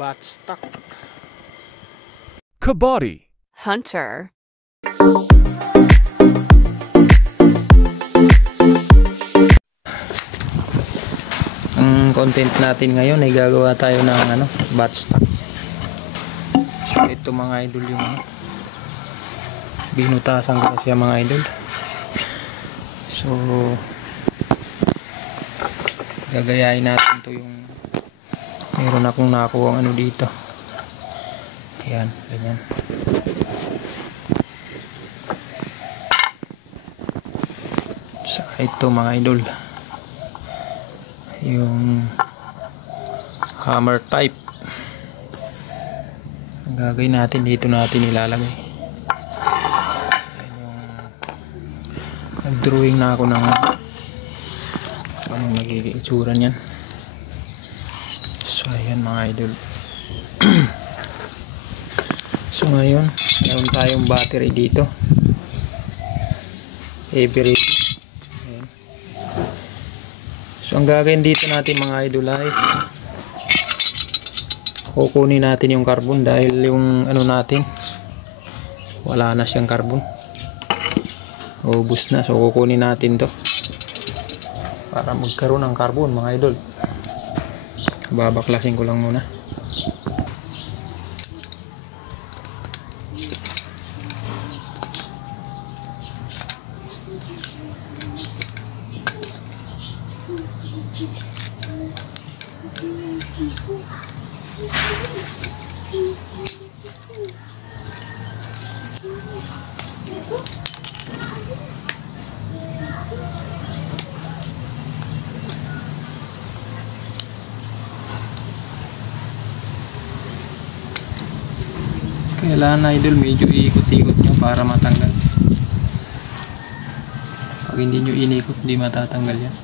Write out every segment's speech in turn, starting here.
Batstock. Kabaddi. Hunter. Ang content natin ngayon ay gagawa tayo ng batstock. So ito mga idol yung binutasan ko kasi mga idol. So gagayahin natin to yung meron akong nakuha dito. Ayan, ganyan. So ito mga idol yung hammer type. Ang gagawin natin dito natin ilalagay. Nag-drawing na ako ng anong magiging itsura niyan. So ayan mga idol. So ngayon meron tayong battery dito, heavy rated. Ayan. So ang gagawin dito natin mga idol ay kukunin natin yung carbon dahil yung natin wala na siyang carbon, ubos na. So kukunin natin to para magkaroon ng carbon mga idol. Babaklasin ko lang muna. Kailangan idol medyo iikot-ikot nyo para matanggal. Pag hindi nyo inikot, hindi matatanggal yan.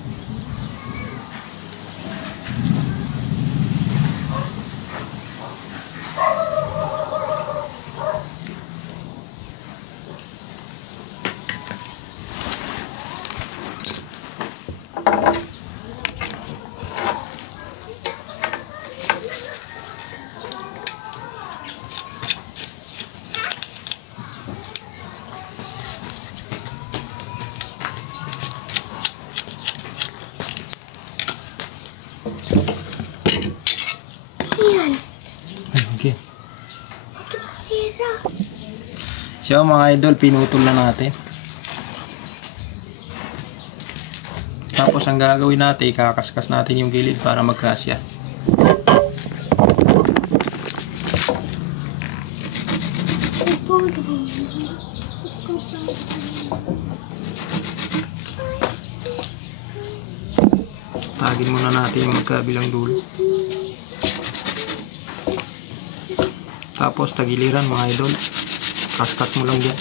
Okay. So mga idol, pinutol na natin. Tapos ang gagawin natin, ikakaskas natin yung gilid para magkasya. Tagin muna natin yung magkabilang dulo. Tapos tagiliran mga idol, kaskas mo lang dyan.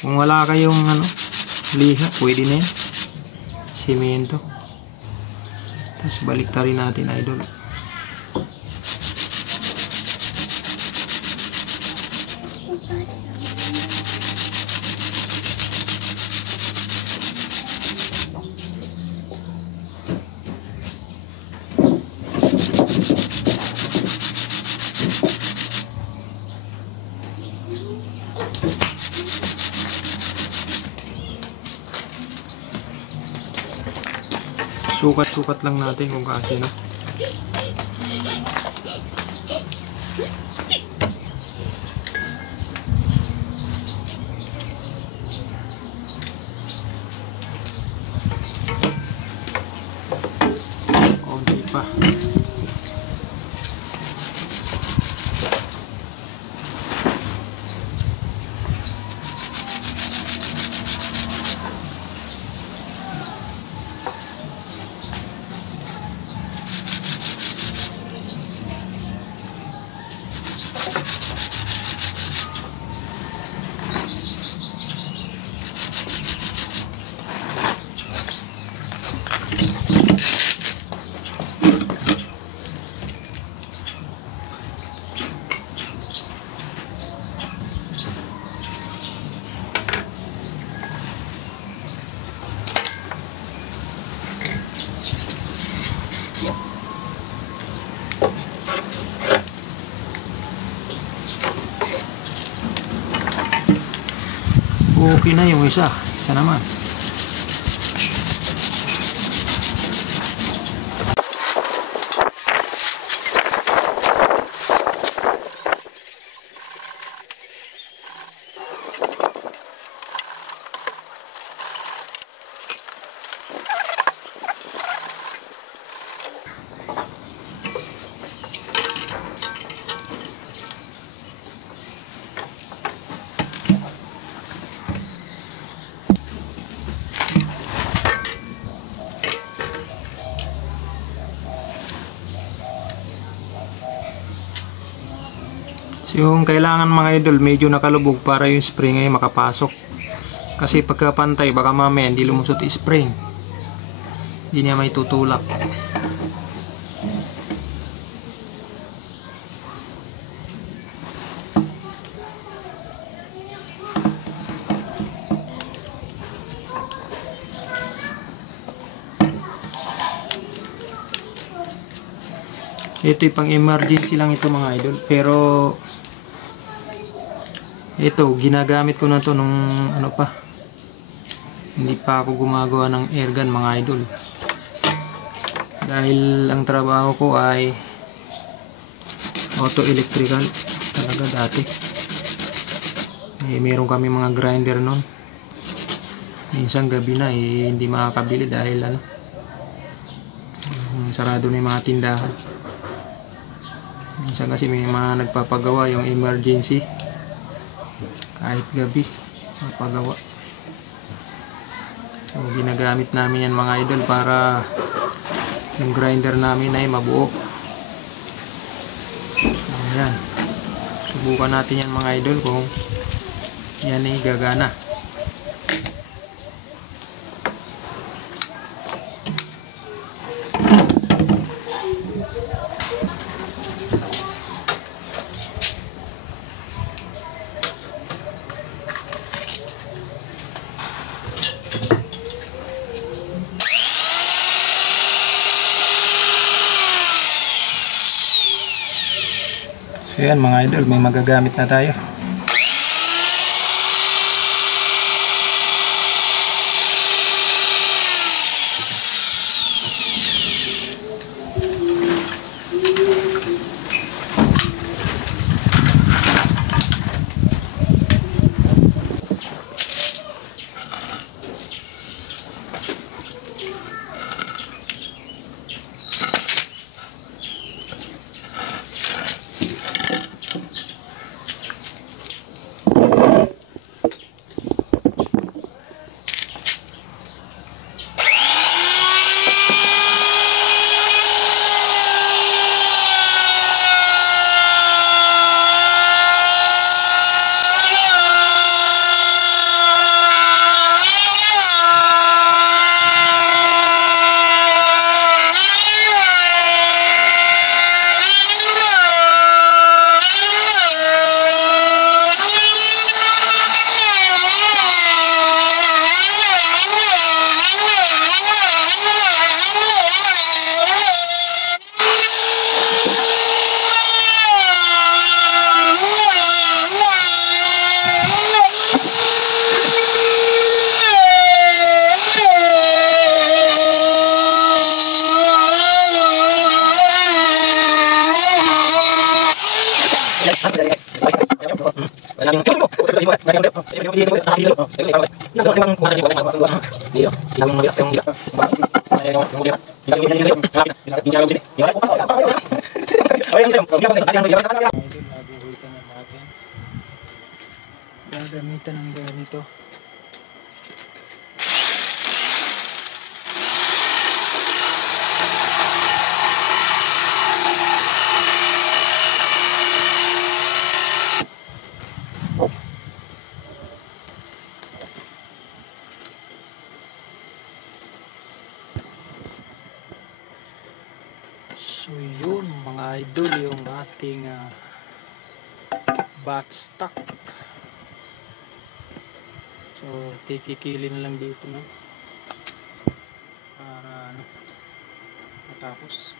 Kung wala kayong liha, pwede na yan, simento. Tapos balik rin natin idol. Sukat-sukat lang natin kung kasi na. Konti pa. okay na yung isa naman. So yung kailangan mga idol, medyo nakalubog para yung spring ay makapasok. Kasi pagka pantay, baka mamaya hindi lumusot yung spring. Hindi niya may tutulak. Ito yung pang emergency lang ito mga idol. Pero ito, ginagamit ko na to nung ano pa. Hindi pa ako gumagawa ng airgun mga idol. Dahil ang trabaho ko ay auto electrical talaga dati. Meron kami mga grinder nun. Minsan gabi na hindi makakabili dahil sarado na yung mga tindahan. Minsan kasi may mga nagpapagawa yung emergency. Kahit gabi, magpagawa. So, ginagamit namin yan mga idol para yung grinder namin ay mabuo. Ayan. Subukan natin yan mga idol kung yan ay gagana. So yan mga idol, may magagamit na tayo. Gagamitan ng ganito. So yun mga idol, yung ating buttstock. So kikikilin lang dito no, para matapos.